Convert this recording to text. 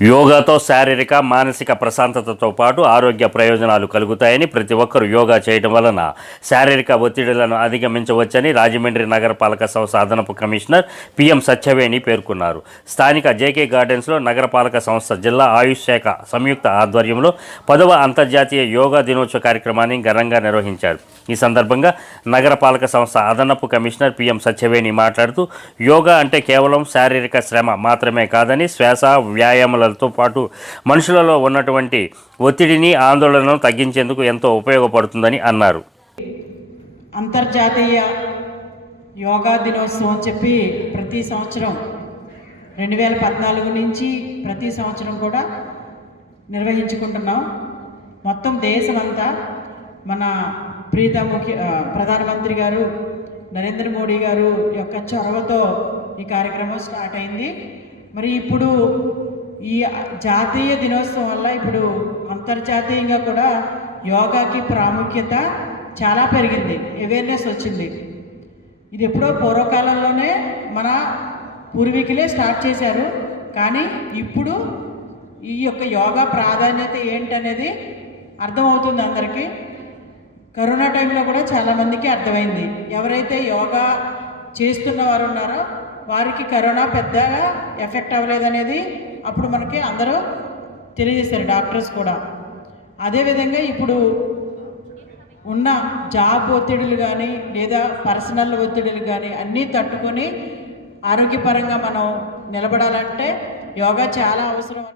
యోగాతో శారీరక మానసిక ప్రశాంతతతో పాటు ఆరోగ్య ప్రయోజనాలు కలుగుతాయని ప్రతి ఒక్కరూ యోగా చేయడం వలన శారీరక ఒత్తిడులను అధిగమించవచ్చని రాజమండ్రి నగరపాలక సంస్థ అదనపు కమిషనర్ పిఎం సత్యవేణి పేర్కొన్నారు. స్థానిక జేకే గార్డెన్స్లో నగరపాలక సంస్థ జిల్లా ఆయుష్ శాఖ సంయుక్త ఆధ్వర్యంలో పదవ అంతర్జాతీయ యోగా దినోత్సవ కార్యక్రమాన్ని ఘనంగా నిర్వహించారు. ఈ సందర్భంగా నగరపాలక సంస్థ అదనపు కమిషనర్ పిఎం సత్యవేణి మాట్లాడుతూ యోగా అంటే కేవలం శారీరక శ్రమ మాత్రమే కాదని శ్వాస వ్యాయామాలతో పాటు మనుషులలో ఉన్నటువంటి ఒత్తిడిని ఆందోళనను తగ్గించేందుకు ఎంతో ఉపయోగపడుతుందని అన్నారు. అంతర్జాతీయ యోగా దినోత్సవం అని చెప్పి ప్రతి సంవత్సరం రెండు వేల పద్నాలుగు నుంచి ప్రతి సంవత్సరం కూడా నిర్వహించుకుంటున్నాం. మొత్తం దేశమంతా మన ప్రీత ముఖ్య ప్రధానమంత్రి గారు నరేంద్ర మోడీ గారు యొక్క చొరవతో ఈ కార్యక్రమం స్టార్ట్ అయింది. మరి ఇప్పుడు ఈ జాతీయ దినోత్సవం వల్ల ఇప్పుడు అంతర్జాతీయంగా కూడా యోగాకి ప్రాముఖ్యత చాలా పెరిగింది. అవేర్నెస్ వచ్చింది. ఇది ఎప్పుడో పూర్వకాలంలోనే మన పూర్వీకులే స్టార్ట్ చేశారు. కానీ ఇప్పుడు ఈ యొక్క యోగా ప్రాధాన్యత ఏంటనేది అర్థమవుతుంది అందరికీ. కరోనా టైంలో కూడా చాలామందికి అర్థమైంది. ఎవరైతే యోగా చేస్తున్న వారు ఉన్నారో వారికి కరోనా పెద్దగా ఎఫెక్ట్ అవ్వలేదనేది అప్పుడు మనకి అందరూ తెలియజేశారు డాక్టర్స్ కూడా. అదేవిధంగా ఇప్పుడు ఉన్న జాబ్ ఒత్తిడులు కానీ లేదా పర్సనల్ ఒత్తిడులు కానీ అన్నీ తట్టుకొని ఆరోగ్యపరంగా మనం నిలబడాలంటే యోగా చాలా అవసరం